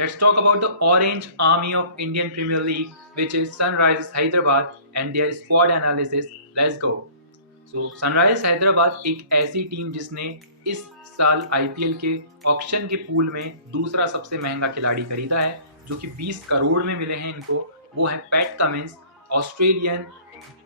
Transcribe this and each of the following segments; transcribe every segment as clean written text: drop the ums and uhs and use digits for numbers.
Let's talk about the Orange Army of Indian Premier League, which is Sunrisers Hyderabad and their squad analysis. Let's go. Sunrisers Hyderabad एक ऐसी team जिसने इस साल IPL के auction के pool में दूसरा सबसे महंगा खिलाड़ी खरीदा है, जो कि 20 करोड़ में मिले हैं इनको। वो है PAT Cummins, Australian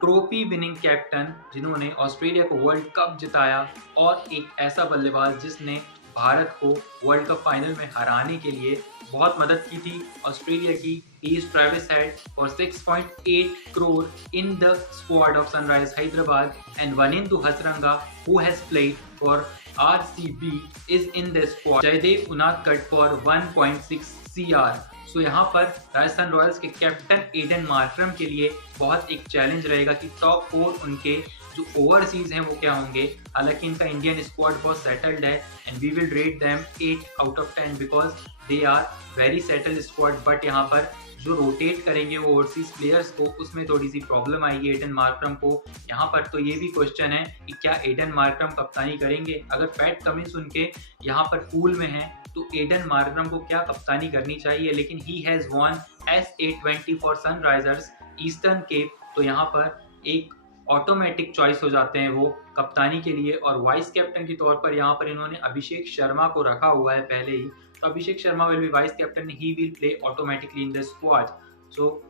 trophy winning captain, जिन्होंने ऑस्ट्रेलिया को वर्ल्ड कप जिताया, और एक ऐसा बल्लेबाज जिसने भारत को वर्ल्ड कप फाइनल में हराने के लिए बहुत मदद की थी ऑस्ट्रेलिया की। He is Travis Head for 6.8 crore in the squad of Sunrisers Hyderabad, and Vanindu Hasranga, who has played for RCB, is in the squad. Jaydev Unadkat for 1.6 CR. सो यहाँ पर राजस्थान रॉयल्स के कैप्टन एडन मार्करम के लिए बहुत एक challenge रहेगा कि top 4 उनके जो ओवरसीज हैं वो क्या होंगे। हालांकि इनका इंडियन स्क्वाड बहुत सेटल्ड है and we will rate them 8 out of 10 because they are very settled squad. But यहाँ पर जो रोटेट करेंगे वो ओवरसीज प्लेयर्स को, उसमें थोड़ी सी प्रॉब्लम आएगी एडन मार्करम को। यहाँ पर तो ये भी क्वेश्चन है कि क्या एडन मार्करम कप्तानी करेंगे। अगर पैट कमिंस उनके यहाँ पर पूल में है तो एडन मार्करम को क्या कप्तानी करनी चाहिए, लेकिन he has won SA20 for Sunrisers Eastern Cape, तो यहाँ पर एक ऑटोमेटिक चॉइस हो जाते हैं वो कप्तानी के लिए। और वाइस कैप्टन के तौर पर यहाँ पर इन्होंने अभिषेक शर्मा को रखा हुआ है पहले ही, तो Abhishek Sharma will be vice captain, he will play automatically in the squad. So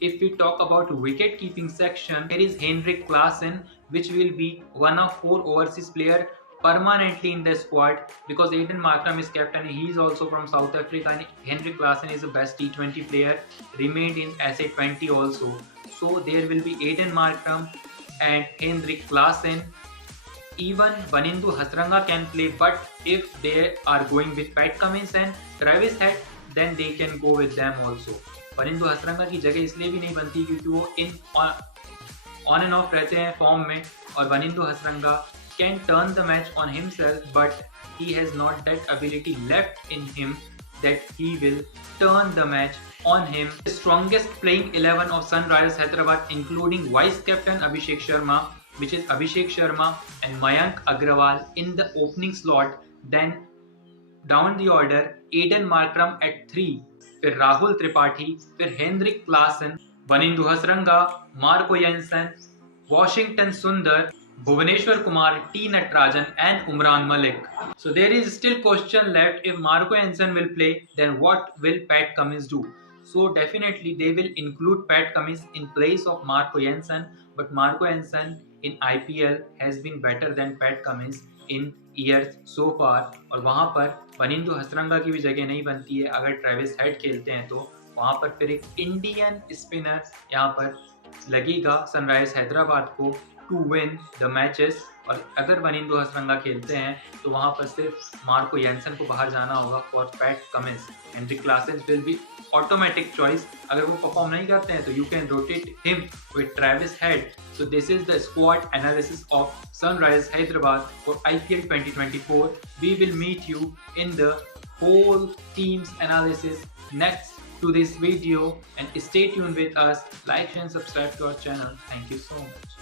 if we talk about wicket keeping section, there is Henrik Klaasen, which will be one of 4 overseas player permanently in the squad because Aiden Markram is captain. He is also from South Africa, and Henrik Klaasen is the best T20 player, remained in SA20 also. So there will be Aiden Markram and Henrik Klaasen. Even Vanindu Hasranga can play, but if they are going with Pat Cummins and Travis Head, then they can go with them also. Wanindu Hasaranga की जगह इसलिए भी नहीं बनती क्योंकि वो in on end of रहते हैं फॉर्म में, और Wanindu Hasaranga can turn the match on himself, but he has not that ability left in him that he will turn the match on him. The strongest playing 11 of Sunrisers Hyderabad, including vice captain Abhishek Sharma, which is Abhishek Sharma and Mayank Agrawal in the opening slot. Then down the order, Aiden Markram at 3, फिर राहुल त्रिपाठी, फिर Heinrich Klaasen, Wanindu Hasaranga, Marco Jansen, Washington Sundar, Bhuvaneshwar Kumar, T. Natarajan and Umran Malik. So there is still question left. If Marco Jansen will play, then what will Pat Cummins do? So definitely they will include Pat Cummins in place of Marco Jansen, but Marco Jansen in IPL has been better than Pat Cummins in years so far. और वहाँ पर वनिंदु हसरंगा की भी जगह नहीं बनती है। अगर ट्रेविस हेड खेलते हैं तो वहाँ पर फिर एक इंडियन स्पिनर यहाँ पर लगेगा सनराइजर्स हैदराबाद को टू विन द मैचेस। और अगर वनिंदु हसरंगा खेलते हैं तो वहाँ पर सिर्फ मार्को जेंसन को बाहर जाना होगा for Pat Cummins. Heinrich Klaasen will be automatic choice. अगर वो परफॉर्म नहीं करते हैं तो you can rotate him with Travis Head. So this is the squad analysis of Sunrisers Hyderabad for IPL 2024. We will meet you in the whole teams analysis next to this video, and stay tuned with us. Like and subscribe to our channel. Thank you so much.